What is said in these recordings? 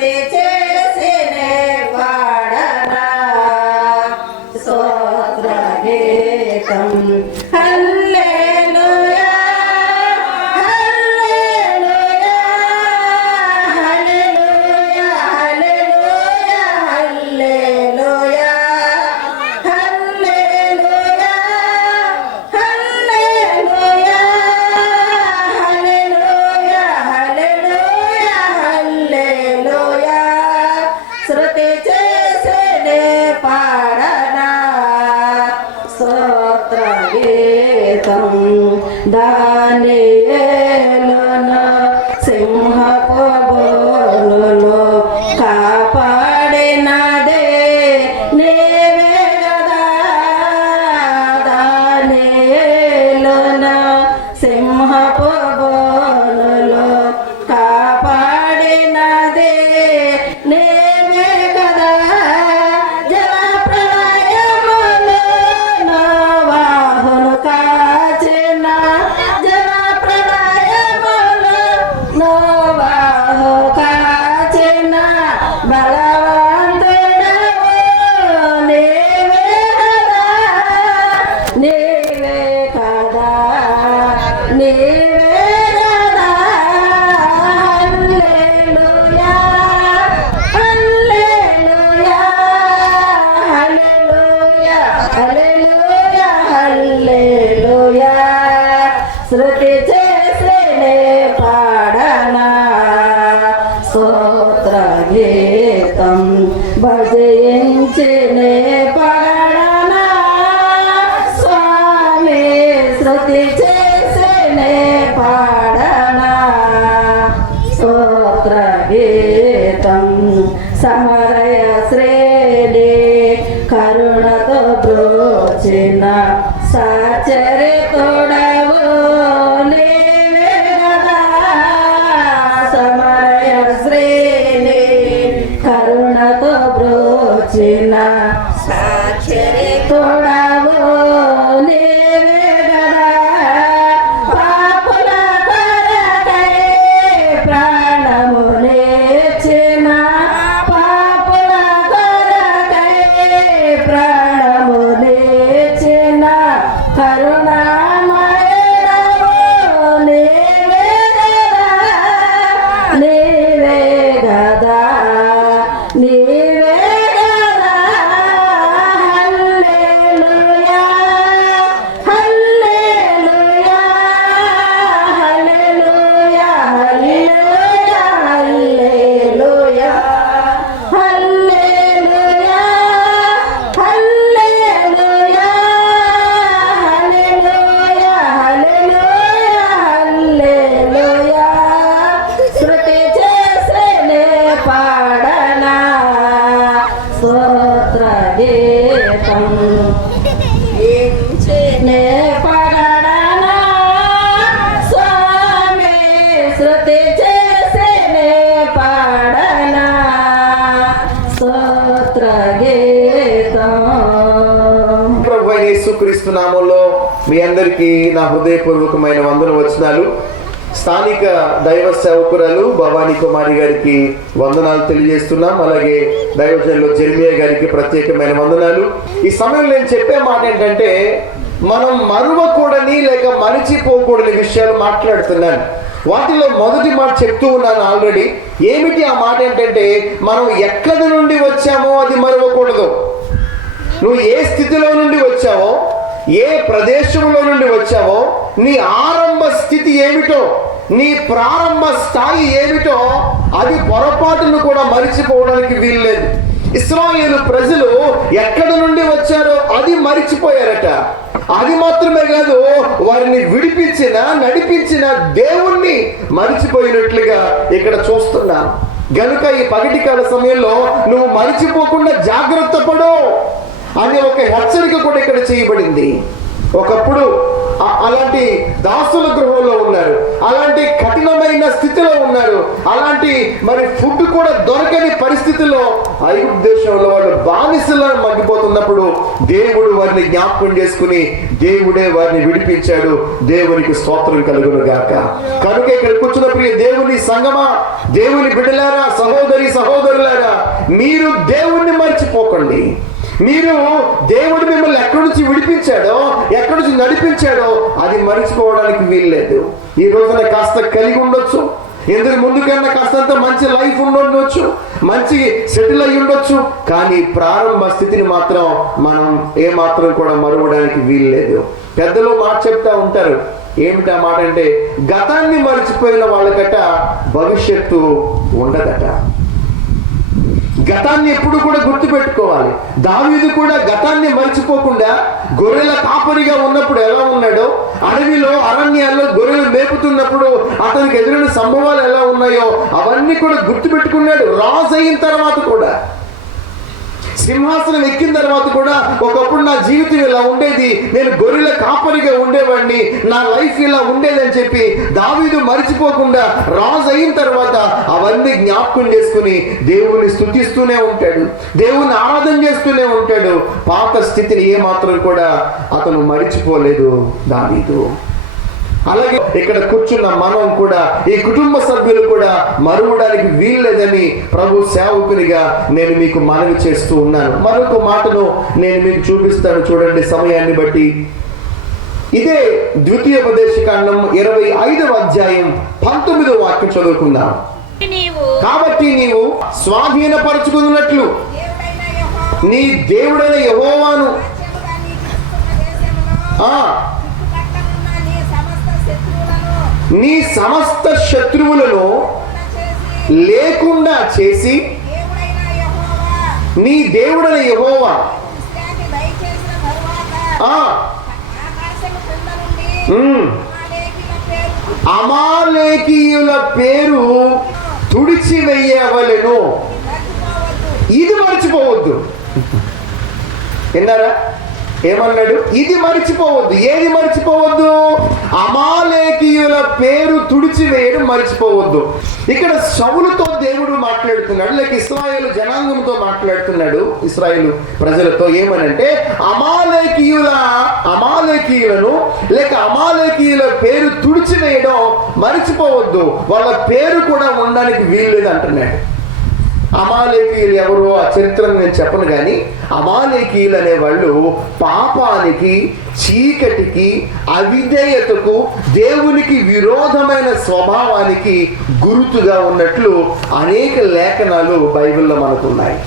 శృతి చేసినే పాడనా స్తోత్ర గీతం. హల్లెలూయా హల్లెలూయా హల్లెలూయా హల్లెలూయా హల్లెలూయా హల్లెలూయా హల్లెలూయా హల్లెలూయా హల్లెలూయా హల్లెలూయా. శృతి చేసినే పాడనా స్తోత్ర గీతం. దానియేలును సింహపు బోనులో కాపాడినదే నీవే గదా. దానియేలును సింహపు బోనులో కాపాడినదే నీవే గదా. జలప్రళయములో నోవాహును కాచిన జలప్రళయములో నోవాహు కాచిన బలవంతుడవు నీవే గదా. నీవే కదా నీవే గదా. హల్లెలూయా హల్లెలూయా హల్లెలూయా హల్లెలూయా హల్లెలూయా. శృతి చేసినే పాడనా స్తోత్ర గీతం. భజించినే పాడనా స్వామి. శృతి చేసినే పాడనా స్తోత్ర గీతం. సమరయ శ్రేణి కరుణతో బ్రోచిన సాచరితుడవు నీవే గదా. సమరయ శ్రేణి కరుణతో బ్రోచిన సాచరితుడవు నీవే గదా. పాపుల కొరకై ప్రాణమునిచ్చిన పాపుల కొరకై ప్రాణమునిచ్చిన కరుణామయుడవు నీవే గదా. నీవే గదా నీవే గదా. హల్లెలూయా హల్లెలూయా హల్లెలూయా హల్లెలూయా హల్లెలూయా హల్లెలూయా హల్లెలూయా హల్లెలూయా హల్లెలూయా హల్లెలూయా. శృతి చేసినే పాడనా స్తోత్ర గీతం. నే పాడనా స్వామి. శృతి చేసినే పాడనా స్తోత్ర గీతం. ప్రభు అయిన యేసుక్రీస్తు నామంలో మీ అందరికీ నా హృదయపూర్వకమైన వందన వచనాలు. స్థానిక దైవ సేవకురాలు భవానీ కుమారి గారికి వందనాలు తెలియజేస్తున్నాం. అలాగే దైవజనులు జెర్మియా గారికి ప్రత్యేకమైన వందనాలు. ఈ సమయంలో నేను చెప్పే మాట ఏంటంటే, మనం మరువకూడని లేక మరిచిపోకూడని విషయాలు మాట్లాడుతున్నాను. వాటిలో మొదటి మాట చెప్తూ ఉన్నాను ఆల్రెడీ. ఏమిటి ఆ మాట ఏంటంటే, మనం ఎక్కడి నుండి వచ్చామో అది మరువకూడదు. నువ్వు ఏ స్థితిలో నుండి వచ్చావో, ఏ ప్రదేశంలో నుండి వచ్చావో, నీ ఆరంభ స్థితి ఏమిటో, నీ ప్రారంభ స్థాయి ఏమిటో అది పొరపాటును కూడా మరిచిపోవడానికి వీల్లేదు. ఇశ్రాయేలు ప్రజలు ఎక్కడి నుండి వచ్చారో అది మరిచిపోయారట. అది మాత్రమే కాదు, వారిని విడిపించిన నడిపించిన దేవుణ్ణి మరిచిపోయినట్లుగా ఇక్కడ చూస్తున్నాం. గనుక ఈ పగటి కాల సమయంలో నువ్వు మరిచిపోకుండా జాగ్రత్త పడు అనే ఒక హెచ్చరిక కూడా ఇక్కడ చేయబడింది. ఒకప్పుడు అలాంటి దాసుల గృహంలో ఉన్నారు, అలాంటి కఠినమైన స్థితిలో ఉన్నారు, అలాంటి మరి ఫుడ్ కూడా దొరకని పరిస్థితిలో ఐగుప్తు దేశంలో వాళ్ళు బానిసలను మగ్గిపోతున్నప్పుడు దేవుడు వారిని జ్ఞాపకం చేసుకుని దేవుడే వారిని విడిపించాడు. దేవునికి స్తోత్రం కలుగును గాక. కనుక ఇక్కడ కూర్చున్న ప్రియ దేవుని సంగమా, దేవుని బిడ్డలారా, సహోదరి సహోదరులారా, మీరు దేవుణ్ణి మర్చిపోకండి. మీరు దేవుడు మిమ్మల్ని ఎక్కడి నుంచి విడిపించాడో, ఎక్కడి నుంచి నడిపించాడో అది మర్చిపోవడానికి వీల్లేదు. ఈ రోజున కాస్త కలిగి ఉండొచ్చు, ఎందుకు ముందుకన్నా కాస్తంత మంచి లైఫ్ ఉండొచ్చు, మంచి సెటిల్ అయి ఉండొచ్చు, కానీ ప్రారంభ స్థితిని మాత్రం మనం ఏమాత్రం కూడా మరువడానికి వీల్లేదు. పెద్దలు మాట చెప్తా ఉంటారు. ఏమిటా మాట అంటే, గతాన్ని మర్చిపోయిన వాళ్ళకట భవిష్యత్తు ఉండదట. గతాన్ని ఎప్పుడు కూడా గుర్తు పెట్టుకోవాలి. దావీదు కూడా గతాన్ని మర్చిపోకుండా గొర్రెల కాపరిగా ఉన్నప్పుడు ఎలా ఉన్నాడో, అడవిలో అరణ్యాల్లో గొర్రెలు మేపుతున్నప్పుడు అతనికి ఎదురైన సంభవాలు ఎలా ఉన్నాయో అవన్నీ కూడా గుర్తు పెట్టుకున్నాడు. రాజు అయిన తర్వాత కూడా, సింహాసనం ఎక్కిన తర్వాత కూడా, ఒకప్పుడు నా జీవితం ఇలా ఉండేది, నేను గొర్రెల కాపరిగా ఉండేవాడిని, నా లైఫ్ ఇలా ఉండేది అని చెప్పి దావీదు మరిచిపోకుండా రాజు అయిన తర్వాత అవన్నీ జ్ఞాపకం చేసుకుని దేవుని స్తుతిస్తూనే ఉంటాడు, దేవుని ఆరాధన చేస్తూనే ఉంటాడు. పాత స్థితిని ఏమాత్రం కూడా అతను మరిచిపోలేదు దావీదు. అలాగే ఇక్కడ కూర్చున్న మనం కూడా, ఈ కుటుంబ సభ్యులు కూడా మరువడానికి వీల్లేదని ప్రభు సేవకునిగా నేను మీకు మనవి చేస్తూ ఉన్నాను. మరొక మాటను నేను మీకు చూపిస్తాను, చూడండి సమయాన్ని బట్టి. ఇదే ద్వితీయోపదేశకాండం 25వ అధ్యాయం 19వ వాక్యం చదువుకుందాం. కాబట్టి నీవు స్వాధీనపరచుకున్నట్లు నీ దేవుడైన యెహోవాను నీ సమస్త శత్రువులను లేకుండా చేసి, నీ దేవుడైన యెహోవా అమాలేకీయుల పేరు తుడిచివేయవలెను. ఇది మర్చిపోవద్దు. విన్నారా ఏమన్నాడు? ఇది మర్చిపోవద్దు. ఏది మర్చిపోవద్దు? అమాలేకీయుల పేరు తుడిచివేయడం మర్చిపోవద్దు. ఇక్కడ సౌలుతో దేవుడు మాట్లాడుతున్నాడు, లేక ఇశ్రాయేలు జనాంగంతో మాట్లాడుతున్నాడు. ఇశ్రాయేలు ప్రజలతో ఏమనంటే, అమాలేకీయులను లేక అమాలేకీయుల పేరు తుడిచివేయడం మర్చిపోవద్దు, వాళ్ళ పేరు కూడా ఉండడానికి వీల్లేదు అంటున్నాడు. అమాలేకీయులు ఎవరు ఆ చరిత్రను నేను చెప్పను, కానీ అమాలేకీయులు అనేవాళ్ళు పాపానికి, చీకటికి, అవిధేయతకు, దేవునికి విరోధమైన స్వభావానికి గుర్తుగా ఉన్నట్లు అనేక లేఖనాలు బైబిల్లో మనకున్నాయి.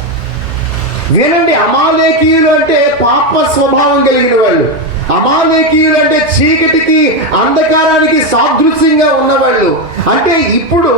వినండి, అమాలేకీయులు అంటే పాప స్వభావం కలిగిన వాళ్ళు. అమాలేకీయులు అంటే చీకటికి, అంధకారానికి సాదృశ్యంగా ఉన్నవాళ్ళు. అంటే ఇప్పుడు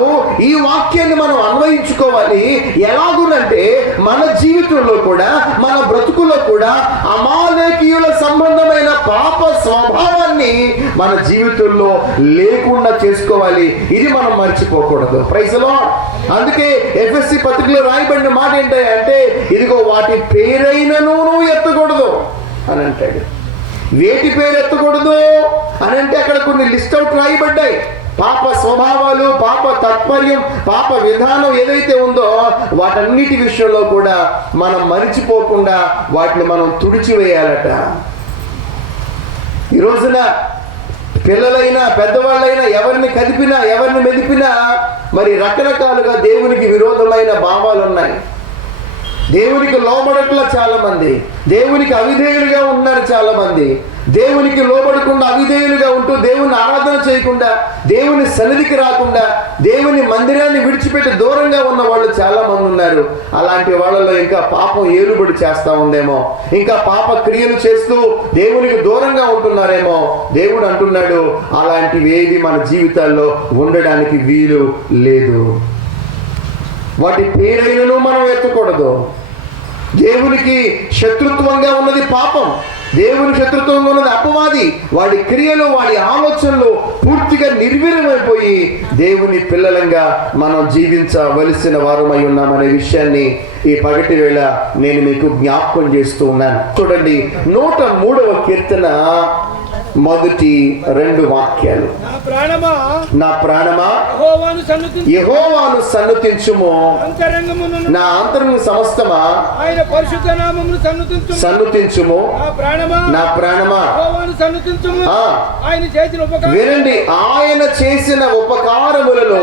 ఈ వాక్యాన్ని మనం అన్వయించుకోవాలి. ఎలాగునంటే మన జీవితంలో కూడా, మన బ్రతుకులో కూడా అమాలేకీయుల సంబంధమైన పాప స్వభావాన్ని మన జీవితంలో లేకుండా చేసుకోవాలి. ఇది మనం మర్చిపోకూడదు. Praise the lord. అందుకే ఎఫెసీ పత్రికలో రాయబడిన మాట ఏంటంటే, ఇదిగో వాటి పేరైనను నువ్వు ఎత్తకూడదు అని అంటాడు. వేటి పేరు ఎత్తకూడదు అని అంటే అక్కడ కొన్ని లిస్ట్ అవుట్ రాయబడ్డాయి. పాప స్వభావాలు, పాప తత్పర్యం, పాప విధానం ఏదైతే ఉందో వాటన్నిటి విషయంలో కూడా మనం మరిచిపోకుండా వాటిని మనం తుడిచివేయాలట. ఈ రోజున పిల్లలైనా పెద్దవాళ్ళైనా ఎవరిని కదిపినా, ఎవరిని మెదిపినా మరి రకరకాలుగా దేవునికి విరోధమైన భావాలు ఉన్నాయి. దేవునికి లోబడట్ల చాలా మంది, దేవునికి అవిధేయులుగా ఉన్నారు చాలా మంది. దేవునికి లోబడకుండా అవిధేయులుగా ఉంటూ దేవుని ఆరాధన చేయకుండా, దేవుని సన్నిధికి రాకుండా, దేవుని మందిరాన్ని విడిచిపెట్టి దూరంగా ఉన్న వాళ్ళు చాలా మంది ఉన్నారు. అలాంటి వాళ్ళలో ఇంకా పాపం ఏలుబడి చేస్తా ఉందేమో, ఇంకా పాప క్రియలు చేస్తూ దేవునికి దూరంగా ఉంటున్నారేమో. దేవుడు అంటున్నాడు, అలాంటివి ఏవి మన జీవితాల్లో ఉండడానికి వీలు లేదు. వాటి పేరైనను మనం ఎత్తకూడదు. దేవునికి శత్రుత్వంగా ఉన్నది పాపం, దేవుని శత్రుత్వంగా ఉన్నది అపవాది. వాడి క్రియలు, వాడి ఆలోచనలు పూర్తిగా నిర్వీర్యమైపోయి దేవుని పిల్లలంగా మనం జీవించవలసిన వారమై ఉన్నామనే విషయాన్ని ఈ పగటి వేళ నేను మీకు జ్ఞాపకం చేస్తూ ఉన్నాను. చూడండి 103వ కీర్తన మొదటి 2 వాక్యాలు. నా ప్రాణమా యెహోవాను సన్నుతించుము, నా అంతరంగ సమస్తమా ఆయన పరిశుద్ధ నామమును సన్నుతించుము. నా ప్రాణమా ఆయన చేసిన ఉపకారం వినండి, ఆయన చేసిన ఉపకారములలో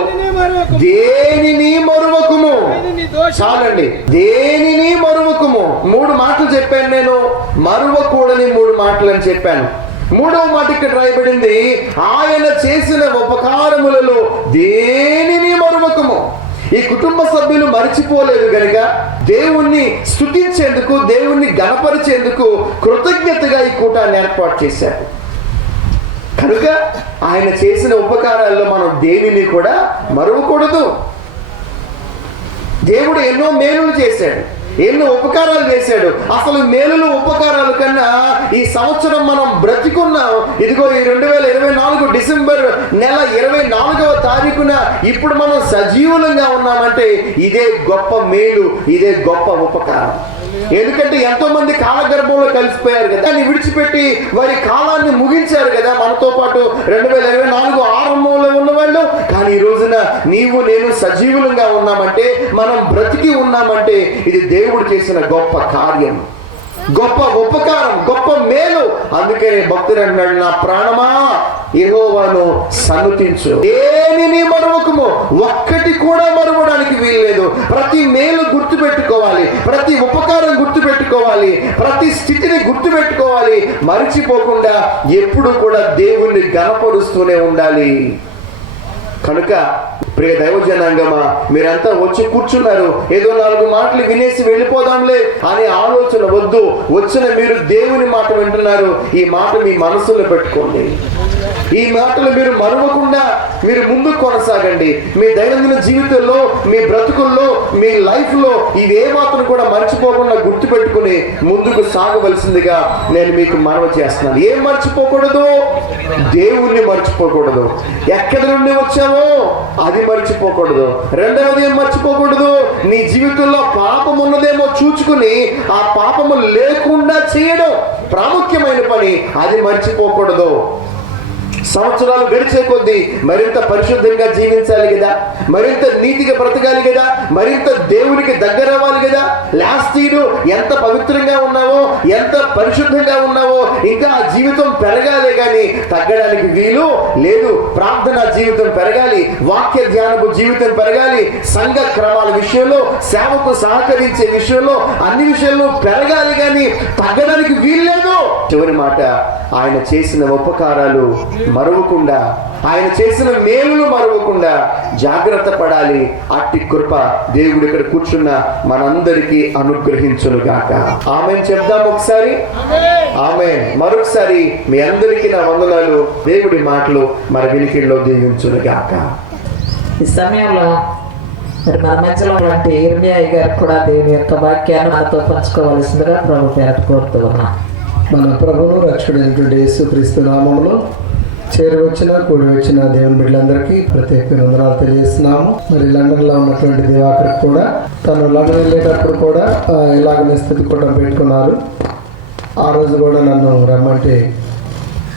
దేనిని మరువకుము. చాలండి, దేనిని మరువకుము. 3 మాటలు చెప్పాను నేను, మరువకూడని 3 మాటలు అని చెప్పాను. 3వ మాట ఇక్కడ రాయబడింది, ఆయన చేసిన ఉపకారములలో దేనిని మరువకుము. ఈ కుటుంబ సభ్యులు మరిచిపోలేదు గనుక దేవుణ్ణి స్తుతించేందుకు, దేవుణ్ణి గణపరిచేందుకు కృతజ్ఞతగా ఈ కూటాన్ని ఏర్పాటు చేశారు. కనుక ఆయన చేసిన ఉపకారాల్లో మనం దేనిని కూడా మరువకూడదు. దేవుడు ఎన్నో మేలులు చేశాడు, ఎన్నో ఉపకారాలు చేశాడు. అసలు మేలులు ఉపకారాల కన్నా ఈ సంవత్సరం మనం బ్రతికున్నాం. ఇదిగో ఈ 2024 డిసెంబర్ నెల 24వ తారీఖున ఇప్పుడు మనం సజీవులంగా ఉన్నామంటే ఇదే గొప్ప మేలు, ఇదే గొప్ప ఉపకారం. ఎందుకంటే ఎంతో మంది కాలగర్భంలో కలిసిపోయారు కదా, దాన్ని విడిచిపెట్టి వారి కాలాన్ని ముగించారు కదా మనతో పాటు 2024 ఆరంభంలో ఉన్నవాళ్ళు. కానీ ఈ రోజున నీవు నేను సజీవులంగా ఉన్నామంటే, మనం బ్రతికి ఉన్నామంటే ఇది దేవుడు చేసిన గొప్ప కార్యం, గొప్ప ఉపకారం, గొప్ప మేలు. అందుకే భక్తుడు అంటున్నాడు, నా ప్రాణమా యెహోవాను సన్నుతించు, దేనిని మరువకుము. ఒక్కటి కూడా మరువడానికి వీల్లేదు. ప్రతి మేలు గుర్తు పెట్టుకోవాలి, ప్రతి ఉపకారం గుర్తు పెట్టుకోవాలి, ప్రతి స్థితిని గుర్తు పెట్టుకోవాలి. మరిచిపోకుండా ఎప్పుడు కూడా దేవుణ్ణి గణపరుస్తూనే ఉండాలి. కనుక ప్రియ దైవజనాంగమా, మీరంతా వచ్చి కూర్చున్నారు, ఏదో 4 మాటలు వినేసి వెళ్ళిపోదాంలే అనే ఆలోచన వద్దు. వచ్చిన మీరు దేవుని మాట వింటున్నారు, ఈ మాట మీ మనసులో పెట్టుకోండి. ఈ మాటలు మీరు మరవకుండా మీరు ముందుకు కొనసాగండి. మీ దైనందిన జీవితంలో, మీ బ్రతుకుల్లో, మీ లైఫ్ లో ఇవే మాత్రం కూడా మర్చిపోకుండా గుర్తు పెట్టుకుని ముందుకు సాగవలసిందిగా నేను మీకు మనవి చేస్తున్నాను. ఏం మర్చిపోకూడదు? దేవుణ్ణి మర్చిపోకూడదు. ఎక్కడి నుండి వచ్చామో అది మర్చిపోకూడదు. రెండవది ఏం మర్చిపోకూడదు? నీ జీవితంలో పాపం ఉన్నదేమో చూచుకుని ఆ పాపము లేకుండా చేయడం ప్రాముఖ్యమైన పని, అది మర్చిపోకూడదు. సంవత్సరాలు గడిచే కొద్దీ మరింత పరిశుద్ధంగా జీవించాలి కదా, మరింత నీతిగా బ్రతకాలి కదా, మరింత దేవునికి దగ్గర అవ్వాలి కదా. లాస్ట్ ఇయర్ ఎంత పవిత్రంగా ఉన్నావో, ఎంత పరిశుద్ధంగా ఉన్నావో, ఇంకా ఆ జీవితం పెరగాలి కానీ తగ్గడానికి వీలు లేదు. ప్రార్థనా జీవితం పెరగాలి, వాక్య ధ్యానపు జీవితం పెరగాలి, సంఘ క్రమాల విషయంలో, సేవకు సహకరించే విషయంలో, అన్ని విషయాల్లో పెరగాలి కానీ తగ్గడానికి వీలు లేదు. చివరి మాట, ఆయన చేసిన ఉపకారాలు మరువకుండా, ఆయన చేసిన మేలులు మరువకుండా జాగ్రత్త పడాలి. అట్టి కృప దేవుడు ఇక్కడ కూర్చున్న మనందరికీ అనుగ్రహించునుగాక. ఆమేన్ చెప్దాం ఒకసారి. ఆమేన్. మరొకసారి మీ అందరికీ నా వందనాలు. దేవుడి మాటలు మన వినికిడిలో దీవించునుగాక. ఈ సమయంలో మరి మన మధ్యలో ఉన్నటువంటి ఇర్మియా గారు కూడా దేవుని యొక్క వాక్యాన్ని మనతో పంచుకోవాల్సిందిగా ప్రభు పేరట కోరుతూ ఉన్నాం. మన ప్రభువును రక్షకుడైనటువంటి యేసుక్రీస్తు నామములో చేరవచ్చిన కూడి వచ్చిన దేవుని బిడ్డలందరికీ ప్రత్యేక వందనాలు తెలియజేస్తున్నాము. మరి లండన్లో ఉన్నటువంటి దివాకర్ కూడా తను లండన్ వెళ్ళేటప్పుడు కూడా ఇలాగనే స్థితి కూటం పెట్టుకున్నారు. ఆ రోజు కూడా నన్ను రమ్మంటే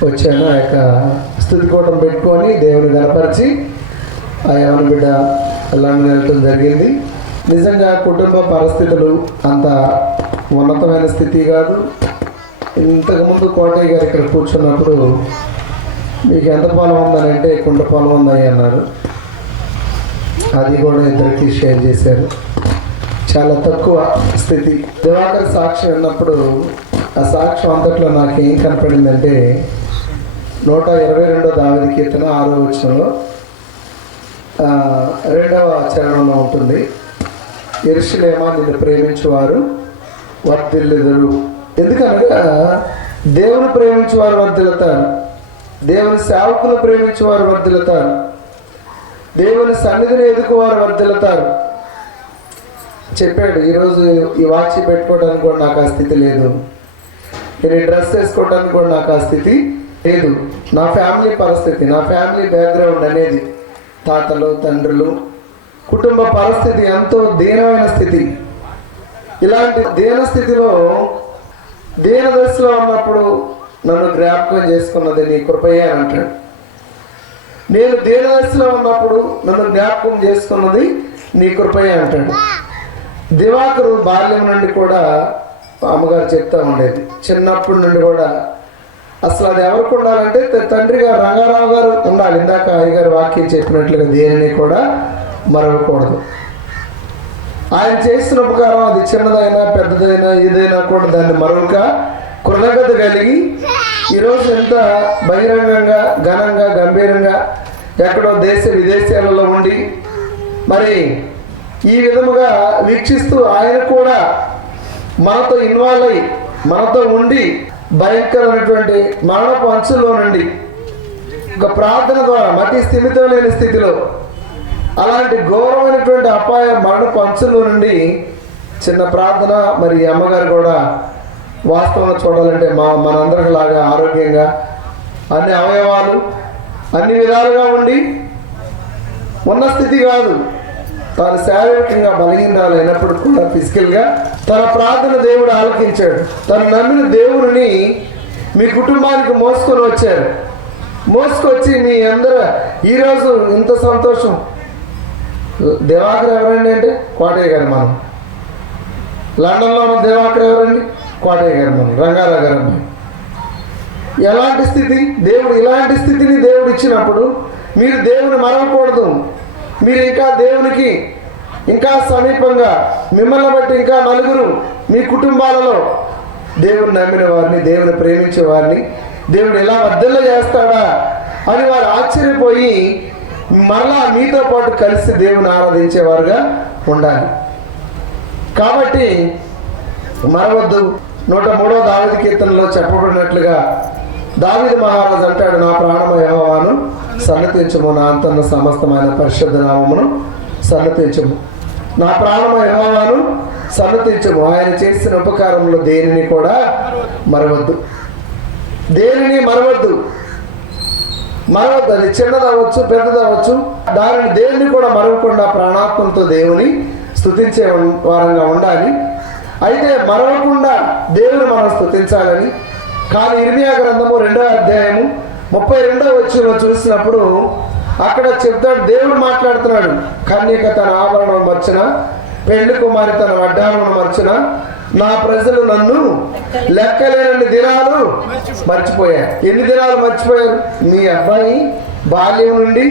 వచ్చాను. ఆ యొక్క స్థితి కూటం పెట్టుకొని దేవుని గణపరిచి ఆ యవన బిడ్డ లండన్ వెళ్ళటం జరిగింది. నిజంగా కుటుంబ పరిస్థితులు అంత ఉన్నతమైన స్థితి కాదు. ఇంతకుముందు కోటయ్య గారు ఇక్కడ కూర్చున్నప్పుడు మీకు ఎంత పొలం ఉందని అంటే కుంట పొలం ఉందని అన్నారు. అది కూడా ఇద్దరికి షేర్ చేశారు. చాలా తక్కువ స్థితి. దివాకర్ సాక్ష్యం విన్నప్పుడు ఆ సాక్ష్యం అంతట్లో నాకు ఏం కనపడిందంటే 122 దావీదు కీర్తన 6వ వచనంలో 2వ చరణంలో ఉంటుంది, యెరూషలేమా నిన్ను ప్రేమించువారు వర్ధిల్లుదురు. ఎందుకనగా దేవుని ప్రేమించేవారు వర్ధిల్లుతారు, దేవుని సేవకులు ప్రేమించేవారు వర్ధిల్లుతారు, దేవుని సన్నిధిని ఎదుకువారు వర్ధిల్లుతారు. చెప్పాడు, ఈరోజు ఈ వాచ్ పెట్టుకోవడానికి కూడా నాకు ఆ స్థితి లేదు, నేను ఈ డ్రెస్ వేసుకోవడానికి కూడా నాకు ఆ స్థితి లేదు. నా ఫ్యామిలీ పరిస్థితి, నా ఫ్యామిలీ బ్యాక్గ్రౌండ్ అనేది, తాతలు తండ్రులు, కుటుంబ పరిస్థితి ఎంతో దీనమైన స్థితి. ఇలాంటి దీన స్థితిలో, దీన దశలో ఉన్నప్పుడు నన్ను జ్ఞాపకం చేసుకున్నది నీ కృపయే అని అంటాడు. నేను దీనదశలో ఉన్నప్పుడు నన్ను జ్ఞాపకం చేసుకున్నది నీ కృపయే అంటాడు. దివాకరు బాల్యం నుండి కూడా అమ్మగారు చెప్తా ఉండేది, చిన్నప్పటి నుండి కూడా అసలు అది ఎవరికి ఉండాలంటే తండ్రి గారు రంగారావు గారు ఉండాలి. ఇందాక అయ్యగారు వాక్యం చెప్పినట్లుగా దేనిని కూడా మరవకూడదు. ఆయన చేసిన ఉపకారం అది చిన్నదైనా పెద్దదైనా ఏదైనా కూడా దాన్ని మరొక కృతజ్ఞత కలిగి ఈరోజు ఎంత బహిరంగంగా ఘనంగా గంభీరంగా ఎక్కడో దేశ విదేశాలలో ఉండి మరి ఈ విధముగా వీక్షిస్తూ ఆయన కూడా మనతో ఇన్వాల్వ్ అయ్యి మనతో ఉండి భయంకరమైనటువంటి మరణపు అంచులో నుండి ఒక ప్రార్థన ద్వారా మతి స్థిమితం లేని స్థితిలో అలాంటి ఘోరమైనటువంటి అపాయ మరణపు అంచులో నుండి చిన్న ప్రార్థన మరి అమ్మగారు కూడా వాస్తవంగా చూడాలంటే మనందరికి లాగా ఆరోగ్యంగా అన్ని అవయవాలు అన్ని విధాలుగా ఉండి ఉన్న స్థితి కాదు. తాను శారీరకంగా బలహీనరాలు అయినప్పుడు కూడా ఫిజికల్గా తన ప్రార్థన దేవుడు ఆలకించాడు. తను నమ్మిన దేవుడిని మీ కుటుంబానికి మోసుకొని వచ్చారు. మోసుకొచ్చి మీ అందరూ ఈరోజు ఇంత సంతోషం. దివాకర్ ఎవరండి అంటే కోటయ్య గారు, మనం లండన్లో ఉన్న దివాకర్ ఎవరండి కోటయ్య గారు, మనం రంగారావు గారు అమ్మాయి. ఎలాంటి స్థితి దేవుడు, ఇలాంటి స్థితిని దేవుడు ఇచ్చినప్పుడు మీరు దేవుని మరవకూడదు. మీరు ఇంకా దేవునికి ఇంకా సమీపంగా మిమ్మల్ని బట్టి ఇంకా నలుగురు మీ కుటుంబాలలో దేవుని నమ్మిన వారిని, దేవుని ప్రేమించే వారిని దేవుడు ఎలా వర్ధల్ల చేస్తాడా అని వారు ఆశ్చర్యపోయి మరలా మీతో పాటు కలిసి దేవుని ఆరాధించేవారుగా ఉండాలి. కాబట్టి మరవద్దు. 103వ దావీదు కీర్తనలో చెప్పబడినట్లుగా దావీదు మహారాజు అంటాడు, నా ప్రాణము యెహోవాను సన్నతించుము, నా అంతన్న సమస్తమైన పరిశుద్ధ నామమును సన్నతించుము. నా ప్రాణము యెహోవాను సన్నతించుము, ఆయన చేసిన ఉపకారంలో దేనిని కూడా మరవద్దు. దేనిని మరవద్దు. అది చిన్నదవచ్చు పెద్దదవచ్చు, దానిని దేనిని కూడా మరవకుండా ప్రాణాత్మంతో దేవుని స్తుతించే వారంగా ఉండాలి. అయితే మరవకుండా దేవుని మనం స్తుతించాలని. కానీ ఇర్మియా గ్రంథము 2వ అధ్యాయము 32వ వచనంలో చూసినప్పుడు అక్కడ చెప్తాడు, దేవుడు మాట్లాడుతున్నాడు, కన్యక తన ఆభరణం మర్చిన, పెళ్లి కుమారి తన వడ్డాణమును మర్చిన, నా ప్రజలు నన్ను లెక్కలేనన్ని దినాలు మర్చిపోయారు. ఎన్ని దినాలు మర్చిపోయారు? మీ అబ్బాయి బాల్యం నుండి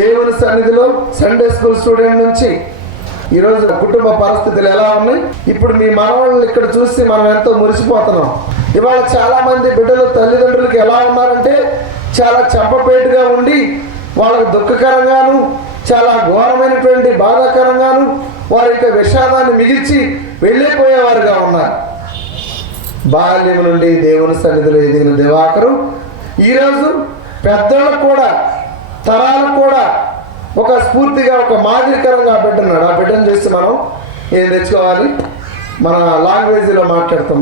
దేవుని సన్నిధిలో సండే స్కూల్ స్టూడెంట్ నుంచి ఈరోజు కుటుంబ పరిస్థితులు ఎలా ఉన్నాయి. ఇప్పుడు మీ మనవాళ్ళని ఇక్కడ చూసి మనం ఎంతో మురిసిపోతున్నాం. ఇవాళ చాలా మంది బిడ్డలు తల్లిదండ్రులకి ఎలా ఉన్నారంటే చాలా చంపపేటుగా ఉండి వాళ్ళకు దుఃఖకరంగాను చాలా ఘోరమైనటువంటి బాధాకరంగాను వారి యొక్క విషాదాన్ని మిగిల్చి వెళ్ళిపోయేవారుగా ఉన్నారు. బాల్యం నుండి దేవుని సన్నిధిలో ఎదిగిన దివాకరు ఈరోజు పెద్దలకు కూడా తరాలకు కూడా ఒక స్ఫూర్తిగా ఒక మాదిరికరంగా బిడ్డన్నాడు. ఆ బిడ్డను చూసి మనం ఏం తెచ్చుకోవాలి? మన లాంగ్వేజ్లో మాట్లాడతాం,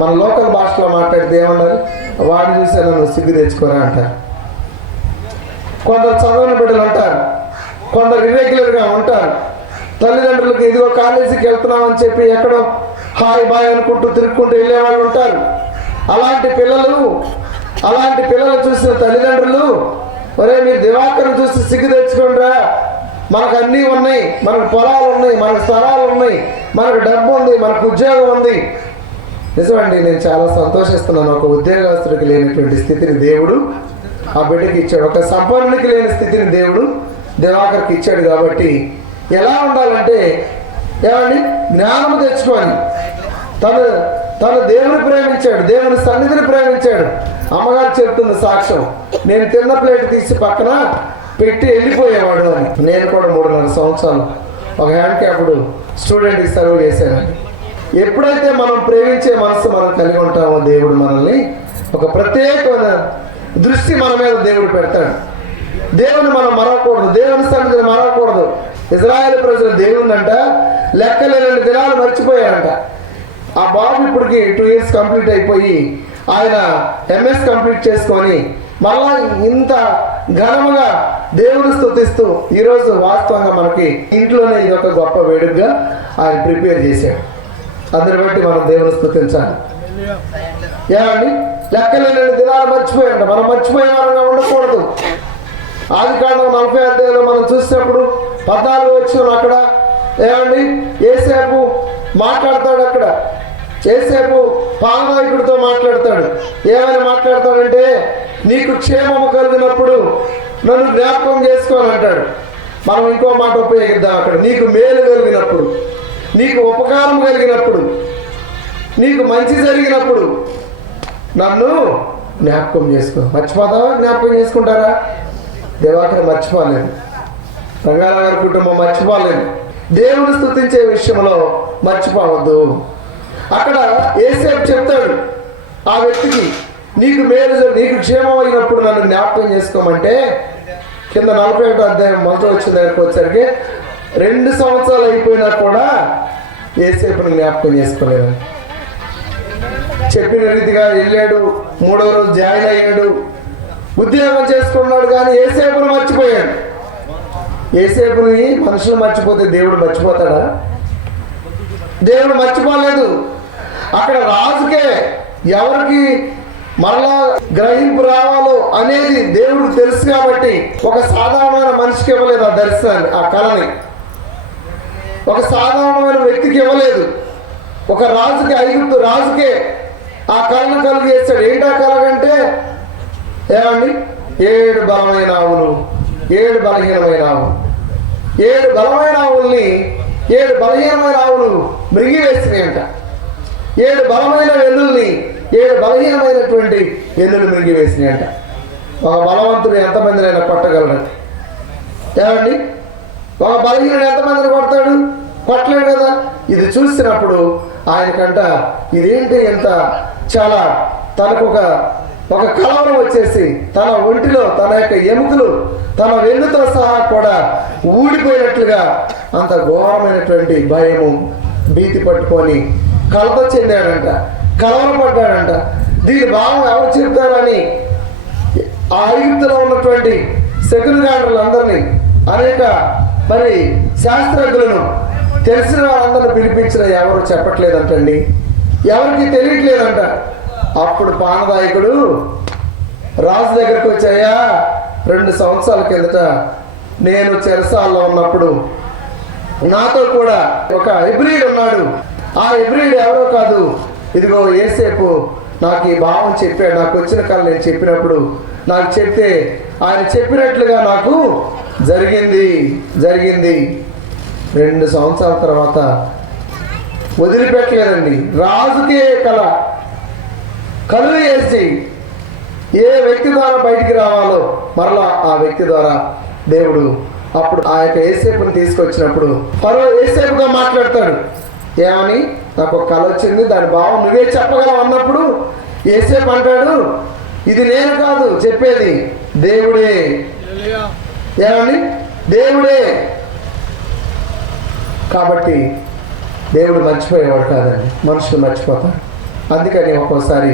మన లోకల్ భాషలో మాట్లాడితే ఏమన్నారు? వాడిని చూసి నన్ను సిగ్గు తెచ్చుకోరా అంటారు. కొందరు చదవని బిడ్డలు ఉంటారు, కొందరు ఇర్రెగ్యులర్గా ఉంటారు. తల్లిదండ్రులకు ఇదిగో కాలేజీకి వెళ్తున్నామని చెప్పి ఎక్కడో హాయ్ బాయ్ అనుకుంటూ తిరుక్కుంటూ వెళ్ళేవాళ్ళు ఉంటారు. అలాంటి పిల్లలు చూసిన తల్లిదండ్రులు, ఒరే మీరు దివాకర్ని చూసి సిగ్గు తెచ్చుకోండిరా, మనకు అన్నీ ఉన్నాయి, మనకు పొలాలు ఉన్నాయి, మనకు స్థలాలు ఉన్నాయి, మనకు డబ్బు ఉంది, మనకు ఉద్యోగం ఉంది. నిజమండి, నేను చాలా సంతోషిస్తున్నాను. ఒక ఉద్యోగస్తుడికి లేనటువంటి స్థితిని దేవుడు ఆ బిడ్డకి ఇచ్చాడు. ఒక సంపన్నుడికి లేని స్థితిని దేవుడు దివాకర్కి ఇచ్చాడు. కాబట్టి ఎలా ఉండాలంటే ఏమండి, జ్ఞానము తెచ్చుకొని తను దేవుని ప్రేమించాడు, దేవుని సన్నిధిని ప్రేమించాడు. అమ్మగారు చెప్తుంది సాక్ష్యం, నేను తిన్న ప్లేట్ తీసి పక్కన పెట్టి వెళ్ళిపోయేవాడు అని. నేను కూడా 3.5 సంవత్సరాలు ఒక హ్యాండిక్యాప్డ్ స్టూడెంట్కి సర్వ్ చేశానండి. ఎప్పుడైతే మనం ప్రేమించే మనసు మనం కలిగి ఉంటామో దేవుడు మనల్ని ఒక ప్రత్యేకమైన దృష్టి మన మీద దేవుడు పెడతాడు. దేవుని మనం మరవకూడదు, దేవుని సన్నిధిని మరవకూడదు. ఇజ్రాయేల్ ప్రజలు దేవుని అంట లెక్కలేని దినాలు మర్చిపోయారంట. ఆ బాబు ఇప్పటికి 2 years కంప్లీట్ అయిపోయి ఆయన MS కంప్లీట్ చేసుకొని మళ్ళా ఇంత ఘనముగా దేవుని స్తుతిస్తూ ఈరోజు వాస్తవంగా మనకి ఇంట్లోనే ఇది ఒక గొప్ప వేడుకగా ఆయన ప్రిపేర్ చేశాడు. అందరి బట్టి మనం దేవుని స్తుతించాలి. ఏమండి, లెక్కలేని దినాలు మర్చిపోయాడు. మనం మర్చిపోయే వారంగా ఉండకూడదు. ఆదికాండం 40 అధ్యాయంలో మనం చూసినప్పుడు 14 వచ్చిన అక్కడ ఏమండి యేసేపు మాట్లాడతాడు. అక్కడ యేసేపు పాలనాయకుడితో మాట్లాడతాడు. ఏమని మాట్లాడతాడంటే, నీకు క్షేమము కలిగినప్పుడు నన్ను జ్ఞాపకం చేసుకోవాలంటాడు. మనం ఇంకో మాట ఉపయోగిద్దాం అక్కడ, నీకు మేలు కలిగినప్పుడు, నీకు ఉపకారం కలిగినప్పుడు, నీకు మంచి జరిగినప్పుడు నన్ను జ్ఞాపకం చేసుకో. మర్చిపోతావా? జ్ఞాపకం చేసుకుంటారా? దేవాకర్ మర్చిపోలేదు, రంగారావు గారి కుటుంబం మర్చిపోలేదు. దేవుని స్తుతించే విషయంలో మర్చిపోవద్దు. అక్కడ యేసేపు చెప్తాడు ఆ వ్యక్తికి, నీకు మేలు నీకు క్షేమం అయినప్పుడు నన్ను జ్ఞాపకం చేసుకోమంటే, కింద 41 అధ్యాయం మొదటి వచ్చిన దగ్గరకు వచ్చరికి 2 సంవత్సరాలు అయిపోయినా కూడా యేసేపుని జ్ఞాపకం చేసుకోలేదు. చెప్పిన రీతిగా వెళ్ళాడు, 3వ రోజు జాయిన్ అయ్యాడు, ఉద్యోగం చేసుకున్నాడు, కానీ యేసేపుని మర్చిపోయాడు. యేసేపుని మనుషులు మర్చిపోతే దేవుడు మర్చిపోతాడా? దేవుడు మర్చిపోలేదు. అక్కడ రాజుకే ఎవరికి మరలా గ్రహింపు రావాలో అనేది దేవుడికి తెలుసు కాబట్టి ఒక సాధారణమైన మనిషికి ఇవ్వలేదు ఆ దర్శనాన్ని, ఆ కళని. ఒక సాధారణమైన వ్యక్తికి ఇవ్వలేదు. ఒక రాజుకి, ఐగుప్తు రాజుకే ఆ కళను కలిగేస్తాడు. ఏంటి ఆ కళగంటే ఏమండి, 7 బలమైన ఆవులు, 7 బలహీనమైన ఆవులు, 7 బలమైన ఆవుల్ని 7 బలహీనమైన ఆవులు మృంగివేసినాయంట. 7 బలమైన వెన్నుల్ని 7 బలహీనమైనటువంటి వెన్నులు మృంగివేసినాయంట. ఒక బలవంతుడు ఎంతమందినైనా కొట్టగలడు ఏమండి? ఒక బలహీనుడు ఎంతమందిని కొడతాడు? కొట్టలేడు కదా. ఇది చూసినప్పుడు ఆయనకంట ఇదేంటి ఎంత చాలా తనకు ఒక కలవరం వచ్చేసి తన ఒంటిలో తన యొక్క ఎముకలు తన వెన్నుతో సహా కూడా ఊడిపోయినట్లుగా అంత ఘోరమైనటువంటి భయము, భీతి పట్టుకొని కలత చెందాడంట, కలవరపడ్డాడంట. దీని భావం ఎవరు చెప్తారని ఆ ఐగుప్తులో ఉన్నటువంటి శకునగాండ్రులందరినీ, అనేక మరి శాస్త్రజ్ఞులను, తెలిసిన వాళ్ళందరినీ పిలిపించిన ఎవరు చెప్పట్లేదంటండి, ఎవరికి తెలియట్లేదంట. అప్పుడు పానదాయకుడు రాజు దగ్గరకు వచ్చాయా, 2 సంవత్సరాల కిందట నేను చెరసాల్లో ఉన్నప్పుడు నాతో కూడా ఒక హెబ్రీయుడు ఉన్నాడు. ఆ హెబ్రీయుడు ఎవరో కాదు, ఇదిగో యేసేపు నాకు ఈ భావం చెప్పాడు. నాకు వచ్చిన కళ నేను చెప్పినప్పుడు నాకు చెప్తే ఆయన చెప్పినట్లుగా నాకు జరిగింది. 2 సంవత్సరాల తర్వాత వదిలిపెట్టలేదండి. రాజుకే కలువ చేసి ఏ వ్యక్తి ద్వారా బయటికి రావాలో మరలా ఆ వ్యక్తి ద్వారా దేవుడు అప్పుడు ఆ యొక్క యేసేపుని తీసుకొచ్చినప్పుడు ఫరో యేసేపుగా మాట్లాడతాడు. ఏమని, నాకు ఒక కళ వచ్చింది, దాని భావం నువ్వే చెప్పగలవు అన్నప్పుడు యేసేపు అంటాడు, ఇది నేను కాదు చెప్పేది, దేవుడే. ఏమని, దేవుడే. కాబట్టి దేవుడు మర్చిపోయేవాడు కాదండి, మనుషులు మర్చిపోతారు. అందుకని ఒక్కోసారి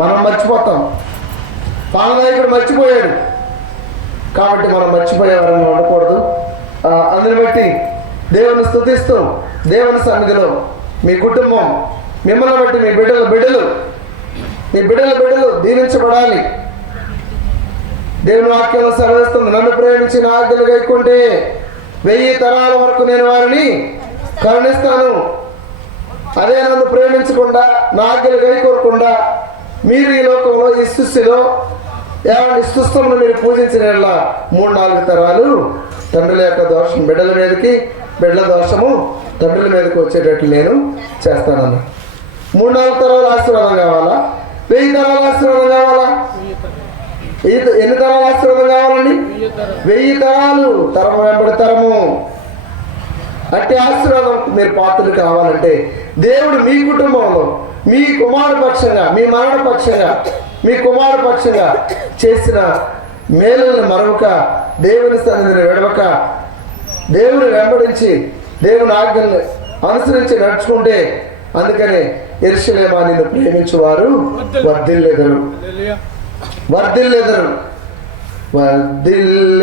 మనం మర్చిపోతాం. పాలనాయకుడు మర్చిపోయాడు కాబట్టి మనం మర్చిపోయేవారంగా ఉండకూడదు. అందుని బట్టి దేవుని స్తుతిస్తూ దేవుని సన్నిధిలో మీ కుటుంబం, మిమ్మల్ని బట్టి మీ బిడ్డలు దీవించబడాలి. దేవుని వాక్యంలో సెలవిస్తుంది, నన్ను ప్రేమించిన ఆజ్ఞలు గైకుంటే 1000 తరాల వరకు నేను వారిని కరుణిస్తాను. అదే నన్ను ప్రేమించకుండా నా ఆజ్ఞలు గైకోరకుండా మీరు ఈ లోకంలో ఈ సృష్టిలో స్థుస్తులను మీరు పూజించిన 3-4 తరాలు తండ్రుల యొక్క దోషం బిడ్డల మీదకి, బిడ్డల దోషము తండ్రుల మీదకి వచ్చేటట్లు నేను చేస్తానన్న. 3-4 తరాల ఆశీర్వాదం కావాలా? 1000 తరాల ఆశీర్వాదం కావాలా? ఎన్ని తరాల ఆశీర్వాదం కావాలండి? 1000 తరాలు, తరము వెంబడి తరము. అట్టి ఆశీర్వాదం మీరు పాత్రలు కావాలంటే దేవుడు మీ కుటుంబంలో మీ కుమారుడు పక్షంగా, మీ మనవడి పక్షంగా, మీ కుమారుడు పక్షంగా చేసిన మేలులను మరొక దేవుని సన్నిధిని విడవక దేవుని వెంబడించి దేవుని ఆజ్ఞల్ని అనుసరించి నడుచుకుంటే, అందుకనే యెరూషలేమా నిన్ను ప్రేమించువారు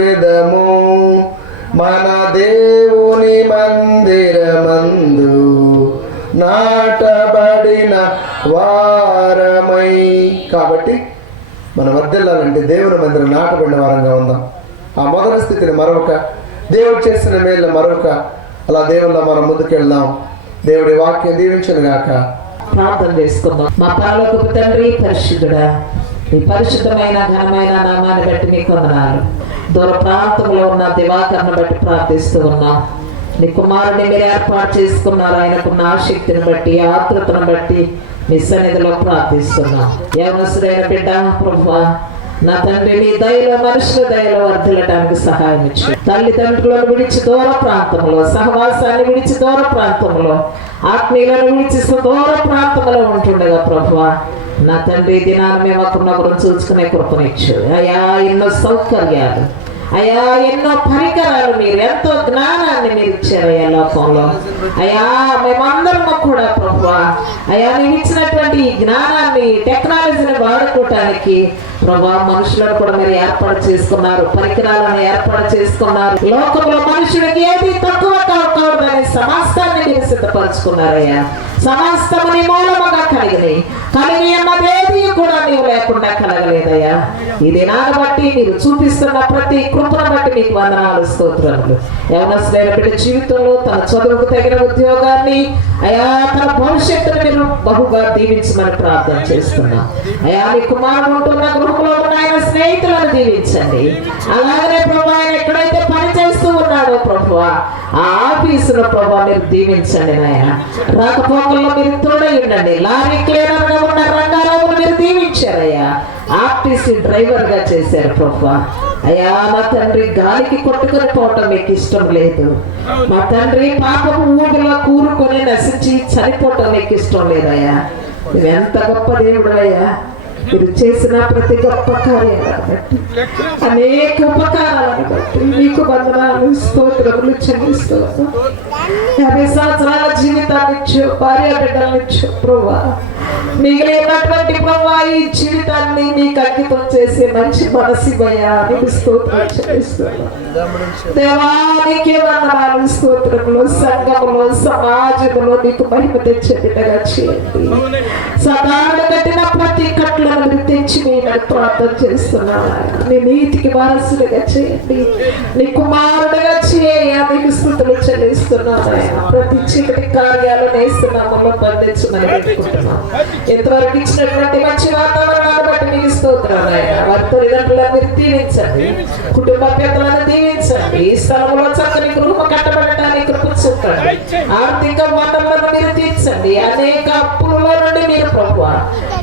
వర్ధిల్లెదము మన దేవుని మందిరమందు నాటబడిన వారమై. కాబట్టి కాబట్టి మనం వర్ధిల్లాలంటే దేవుని మందిరం నాటబడిన వారంగా ఉందాం. ఆ మొదటి స్థితిని మరొక, దేవుడు చేసిన మేళ్ళ మరొక, అలా దేవుళ్ళ మనం ముందుకెళ్దాం. దేవుడి వాక్యం దీవించును గాక. ప్రార్థన చేసుకుందాం. మా పరలోకపు తండ్రి, పరిశుద్ధుడా, ఈ పరిశుద్ధమైన ఘనమైన నామాన్ని బట్టి మీకు వందనాలు. దూర ప్రాంతంలో ఉన్న దివాకరణ బట్టి ప్రార్థిస్తూ ఉన్నాం. నీ కుమారుని మీరు ఏర్పాటు చేసుకున్నారు. ఆయనకున్న ఆసక్తిని బట్టి, ఆతృతను బట్టి మీ సన్నిధిలో ప్రార్థిస్తున్నాం. యవనస్తుడైన బిడ్డ ప్రభువా, నా తండ్రి నీ దయలో, మనుషుల దయలో వర్ధిల్లడానికి సహాయం ఇచ్చు. తల్లిదండ్రులను విడిచి దూర ప్రాంతంలో, సహవాసాన్ని విడిచి దూర ప్రాంతంలో, ఆత్మీయులను విడిచి దూర ప్రాంతంలో ఉంటుండగా ప్రభువా, నా తండ్రి దినాన్ని మేము ఒకరినొకరు చూసుకునే కృపనిచ్చు. అయ్యా, ఎన్నో సౌకర్యాలు, అయ్యా ఎన్నో పరికరాలు, మీరు ఎంతో జ్ఞానాన్ని మీరు ఇచ్చారయ్యా లోకంలో. అయ్యా మేమందరము కూడా ప్రభువా, అయ్యా మీరు ఇచ్చినటువంటి ఈ జ్ఞానాన్ని, టెక్నాలజీని వాడుకోవటానికి ప్రభా మనుషులను కూడా మీరు ఏర్పాటు చేసుకున్నారు, పరికరాలను ఏర్పాటు చేసుకున్నారు. లోకంలో మనుషుడికి ఏది తక్కువ కాకూడదని సమస్తాన్ని మీరు సిద్ధపరచుకున్నారయ్యా. సమస్తముని మూలముగా కలిగి అన్నదేది కూడా నీవు లేకుండా కలగలేదయ్యా. ఈ దినాన్ని బట్టి మీరు చూపిస్తున్న ప్రతి కృపను బట్టి మీకు వందనాలు, స్తోత్రములు. యవనస్తులైన బిడ్డ జీవితంలో తన చదువుకు తగిన ఉద్యోగాన్ని, అయా తన భవిష్యత్తును మీరు బహుగా దీవించమని ప్రార్థన చేస్తున్నాం. అయా మీ కుమారుడు ఉంటున్న గృహంలో ఉన్న ఆయన స్నేహితులను దీవించండి. అలాగనే ప్రభు ఆయన ఎక్కడైతే పని చేస్తూ ఉన్నాడో ప్రభువా, ఆ ఆఫీసులో ప్రభు మీరు దీవించండి నాయన. రాకపోకల్లో మీరు తోడై ఉండండి. లారీ క్లీనర్ గా ఉన్న రంగారావును మీరు దీవించారయ్యా. ఆర్టీసీ డ్రైవర్ గా చేశారు ప్రభువా. అయ్యా మా తండ్రి, గాలికి కొట్టుకొని పోవటం మీకు ఇష్టం లేదు. మా తండ్రి, పాపపు ఊపిలో కూరుకొని నశించి చనిపోవటం మీకు ఇష్టం లేదయ్యా. నువ్వు ఎంత గొప్ప దేవుడు అయ్యా. మీరు చేసిన ప్రతి గొప్ప కార్యాలను బట్టి, అనేక ఉపకారాలను బట్టి మీకు వందనాలు, స్తోత్రములు చెల్లిస్తున్నాను. 50 సంవత్సరాల జీవితాన్ని ఇచ్చు, భార్య బిడ్డలను ఇచ్చు ప్రభువా. మిగిలినటువంటి ప్రభువా ఈ జీవితాన్ని మీకు అంకితం చేసే మంచి మనసివయ్యా, నీకు స్తోత్రం చెల్లిస్తున్నాను. దేవానికి వందనాలు, స్తోత్రములు. సంఘములో, సమాజంలో నీకు మహిమ తెచ్చే బిడ్డగా చేయండి. సదాడు కట్టిన ప్రతి కట్లను మీరు తెచ్చి నేను ప్రార్థన చేస్తున్నాను. నీ నీతికి వారసుడిగా చేయండి. నీ కుమారుడిగా చేయ, నీకు స్తుతులు చెల్లిస్తున్నాను. ప్రతి చీకటి కార్యాలను వేస్తున్నాము బంధించమని పెట్టుకుంటున్నాం. ఎంతవరకు ఇచ్చినటువంటి మంచి వాతావరణాన్ని బట్టి మీకు స్తోత్రాలు. వారి తల్లిదండ్రులను మీరు దీవించండి, కుటుంబ పెద్దలను దీవించండి. ఈ స్థలంలో చక్కని గృహం కట్టబడటానికి కృప చూపండి. ఆర్థిక వనరులను మీరు తీర్చండి. అనేక అప్పులలో నుండి మీరు ప్రభువా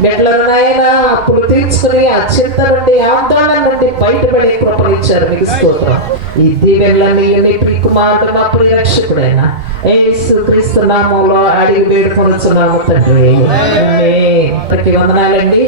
బిడ్డలను నాయన అప్పులు తీర్చుకుని ఆ చింత నుండి, ఆందోళన నుండి బయటపడే కృపలు ఇచ్చారు. మీకు స్తోత్రం. ఈ దీవెనలన్నీ మీ ప్రియ కుమారుడు, మా ప్రియ రక్షకుడైన యేసు క్రీస్తు నామములో అడిగి వేడుకొనుచున్నాము తండ్రి. ఆమేన్. వందనాలండి.